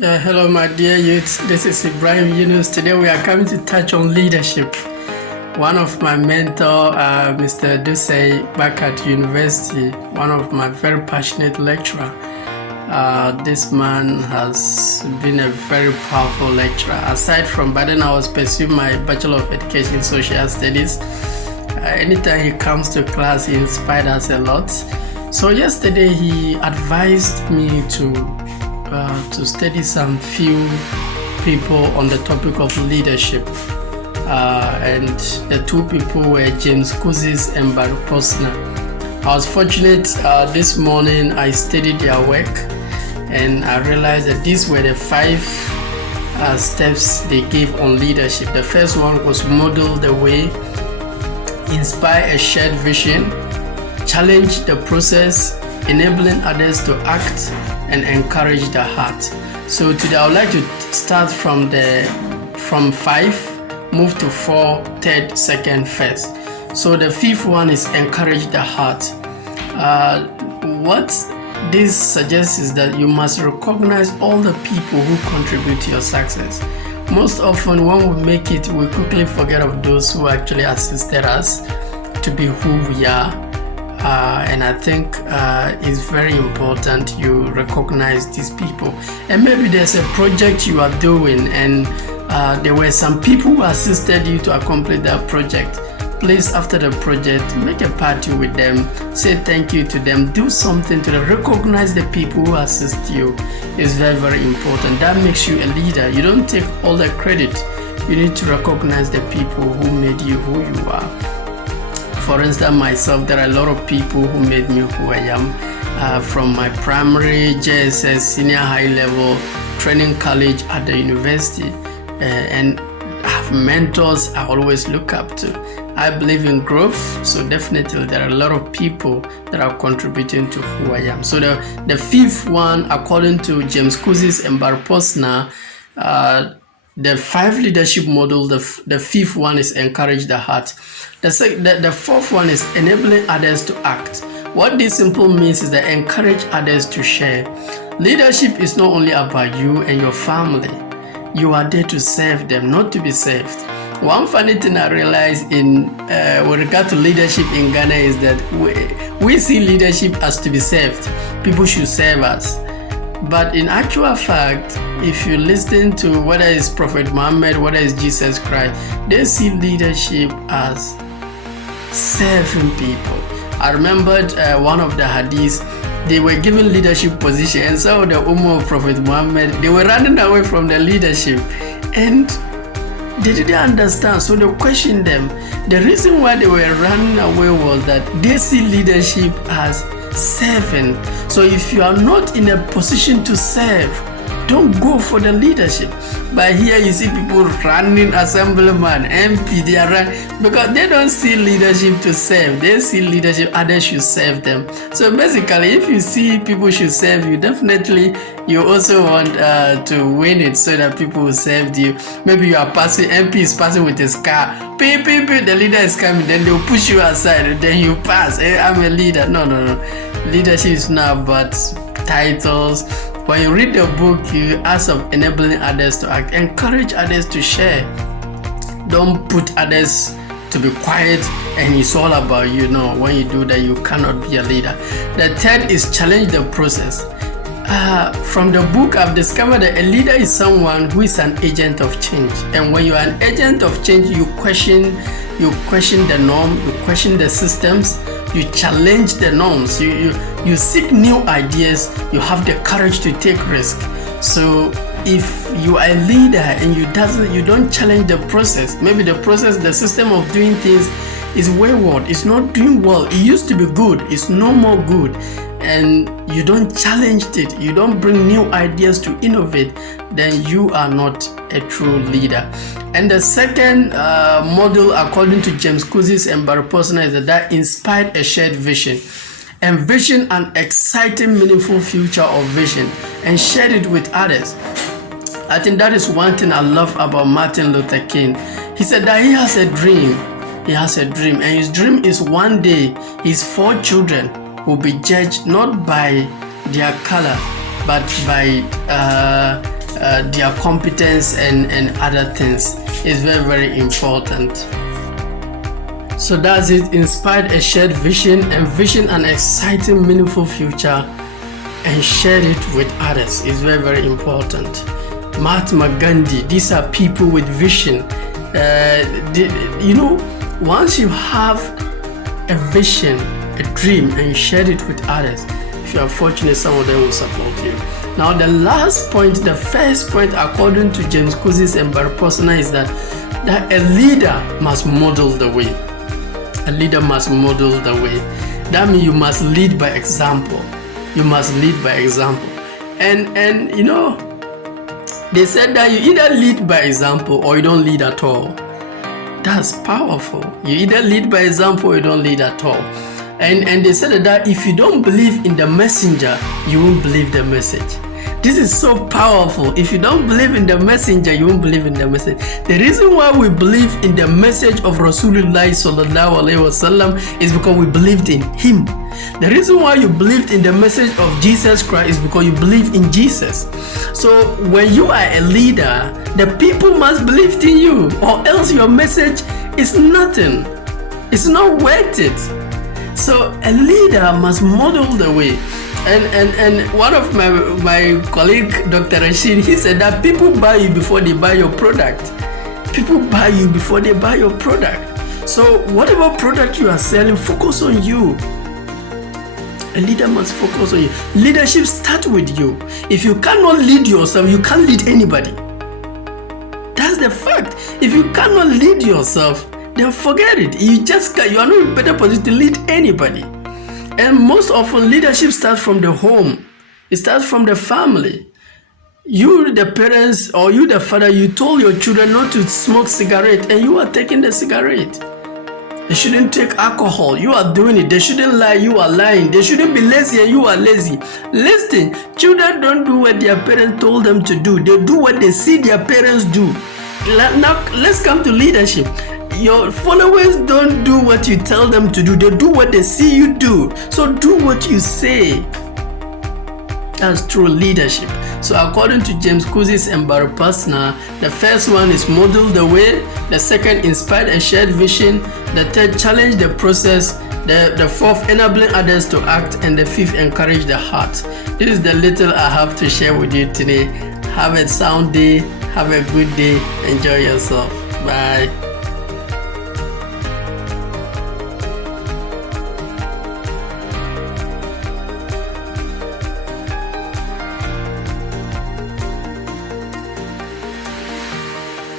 Hello, my dear youth. This is Ibrahim Yunus. Today we are coming to touch on leadership. One of my mentor, Mr. Dusey, back at university, one of my very passionate lecturer. This man has been a very powerful lecturer. Aside from, but then I was pursuing my Bachelor of Education in Social Studies. Anytime he comes to class, he inspired us a lot. So yesterday he advised me to study some few people on the topic of leadership. And the two people were James Kouzis and Baruch Posner. I was fortunate this morning I studied their work and I realized that these were the 5 steps they gave on leadership. The first one was model the way, inspire a shared vision, challenge the process, enabling others to act, and encourage the heart. So today I would like to start from 5, move to 4, 3rd, 2nd, 1st. So the 5th one is encourage the heart. What this suggests is that you must recognize all the people who contribute to your success. Most often when we make it, we quickly forget of those who actually assisted us to be who we are. And I think it's very important you recognize these people. And maybe there's a project you are doing and there were some people who assisted you to accomplish that project. Please, after the project, make a party with them, say thank you to them, do something to them, recognize the people who assist you. It's very, very important. That makes you a leader. You don't take all the credit. You need to recognize the people who made you who you are. For instance, myself, there are a lot of people who made me who I am, from my primary, JSS, senior high level, training college at the university, and I have mentors I always look up to. I believe in growth, so definitely there are a lot of people that are contributing to who I am. So the 5th one, according to James Kouzis and Baruch Posner, the 5 leadership model, the 5th one is encourage the heart. The 4th one is enabling others to act. What this simple means is that encourage others to share. Leadership is not only about you and your family. You are there to serve them, not to be served. One funny thing I realized with regard to leadership in Ghana is that we see leadership as to be served. People should serve us. But in actual fact, if you listen to whether it's Prophet Muhammad, whether it's Jesus Christ, they see leadership as serving people. I remembered one of the hadiths, they were given leadership position, and some of the Ummah of Prophet Muhammad, they were running away from the leadership. And they didn't understand, so they questioned them. The reason why they were running away was that they see leadership as serving. So if you are not in a position to serve, don't go for the leadership. But here you see people running, assemblyman, MP, they are running because they don't see leadership to serve. They see leadership, others should serve them. So basically, if you see people should serve you, definitely you also want to win it so that people will serve you. Maybe you are passing, MP is passing with his car, beep, the leader is coming, then they'll push you aside, then you pass. Hey, I'm a leader. No. Leadership is not about titles. When you read the book, you ask of enabling others to act, encourage others to share. Don't put others to be quiet and it's all about you. No, when you do that, you cannot be a leader. The 3rd is challenge the process. From the book, I've discovered that a leader is someone who is an agent of change. And when you are an agent of change, you question the norm, you question the systems, you challenge the norms, you seek new ideas, you have the courage to take risk. So if you are a leader and you don't challenge the process, maybe the process, the system of doing things is wayward, it's not doing well, it used to be good, it's no more good, and you don't challenge it, you don't bring new ideas to innovate, then you are not a true leader. And the 2nd model, according to James Kouzis and Baruch Posner, is that inspired a shared vision. Envision an exciting, meaningful future of vision and share it with others. I think that is one thing I love about Martin Luther King. He said that he has a dream. He has a dream, and his dream is one day his 4 children will be judged not by their color, but by their competence and other things is very, very important. So that's it. Inspired a shared vision, envision an exciting, meaningful future, and share it with others is very, very important. Mahatma Gandhi, these are people with vision. Once you have a vision, a dream, and you share it with others, if you are fortunate, some of them will support you. Now, the last point, the first point, according to James Kouzis and Barry Posner, is that a leader must model the way. A leader must model the way. That means you must lead by example. You must lead by example. And they said that you either lead by example or you don't lead at all. That's powerful. You either lead by example or you don't lead at all. And they said that if you don't believe in the messenger, you won't believe the message. This is so powerful. If you don't believe in the messenger, you won't believe in the message. The reason why we believe in the message of Rasulullah sallallahu alaihi wasallam is because we believed in him. The reason why you believed in the message of Jesus Christ is because you believe in Jesus. So when you are a leader, the people must believe in you, or else your message is nothing. It's not worth it. So a leader must model the way. And one of my colleague, Dr. Rashid, he said that people buy you before they buy your product. People buy you before they buy your product. So whatever product you are selling, focus on you. A leader must focus on you. Leadership starts with you. If you cannot lead yourself, you can't lead anybody. That's the fact. If you cannot lead yourself, then forget it. You are not in a better position to lead anybody. And most often, leadership starts from the home. It starts from the family. You, the parents, or you, the father, you told your children not to smoke cigarette, and you are taking the cigarette. They shouldn't take alcohol. You are doing it. They shouldn't lie. You are lying. They shouldn't be lazy, and you are lazy. Listen, children don't do what their parents told them to do. They do what they see their parents do. Now, let's come to leadership. Your followers don't do what you tell them to do. They do what they see you do. So do what you say. That's true leadership. So according to James Kouzis and Barry Posner, the first one is model the way. The second, inspire a shared vision. The third, challenge the process. The fourth, enabling others to act. And the fifth, encourage the heart. This is the little I have to share with you today. Have a sound day. Have a good day. Enjoy yourself. Bye.